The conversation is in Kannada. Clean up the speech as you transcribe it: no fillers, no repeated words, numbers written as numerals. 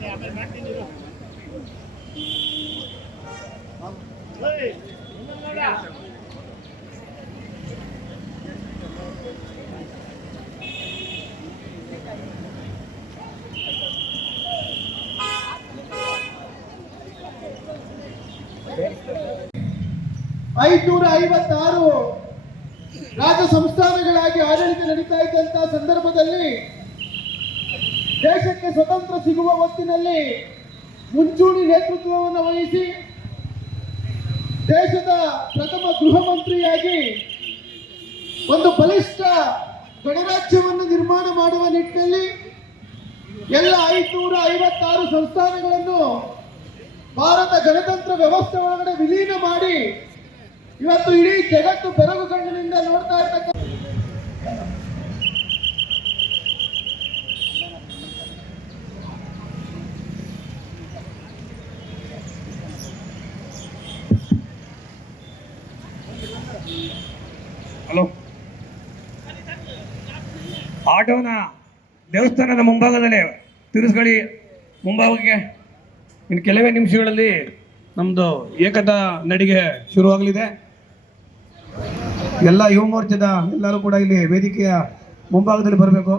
$556 ರಾಜ್ಯ ಸಂಸ್ಥಾನಗಳಾಗಿ ಆಡಳಿತ ನಡೀತಾ ಇದ್ದಂತಹ ಸಂದರ್ಭದಲ್ಲಿ ದೇಶಕ್ಕೆ ಸ್ವತಂತ್ರ ಸಿಗುವ ಹೊತ್ತಿನಲ್ಲಿ ಮುಂಚೂಣಿ ನೇತೃತ್ವವನ್ನು ವಹಿಸಿ ದೇಶದ ಪ್ರಥಮ ಗೃಹ ಮಂತ್ರಿಯಾಗಿ ಒಂದು ಬಲಿಷ್ಠ ಗಣರಾಜ್ಯವನ್ನು ನಿರ್ಮಾಣ ಮಾಡುವ ನಿಟ್ಟಿನಲ್ಲಿ ಎಲ್ಲ 556 ಸಂಸ್ಥಾನಗಳನ್ನು ಭಾರತ ಗಣತಂತ್ರ ವ್ಯವಸ್ಥೆ ಒಳಗಡೆ ವಿಲೀನ ಮಾಡಿ ಇವತ್ತು ಇಡೀ ಜಗತ್ತು ಬೆರಗು ಕಣ್ಣಿನಿಂದ ನೋಡ್ತಾ ಇರ್ತಕ್ಕಂಥ ಹಲೋ ಆಟೋನ ದೇವಸ್ಥಾನದ ಮುಂಭಾಗದಲ್ಲೇ ತಿರುಸ್ಗಳಿ ಮುಂಭಾಗಕ್ಕೆ ಇನ್ನು ಕೆಲವೇ ನಿಮಿಷಗಳಲ್ಲಿ ನಮ್ಮದು ಏಕತಾ ನಡಿಗೆ ಶುರುವಾಗಲಿದೆ. ಎಲ್ಲ ಯುವ ಮೋರ್ಚಾದ ಎಲ್ಲರೂ ಕೂಡ ಇಲ್ಲಿ ವೇದಿಕೆಯ ಮುಂಭಾಗದಲ್ಲಿ ಬರಬೇಕು.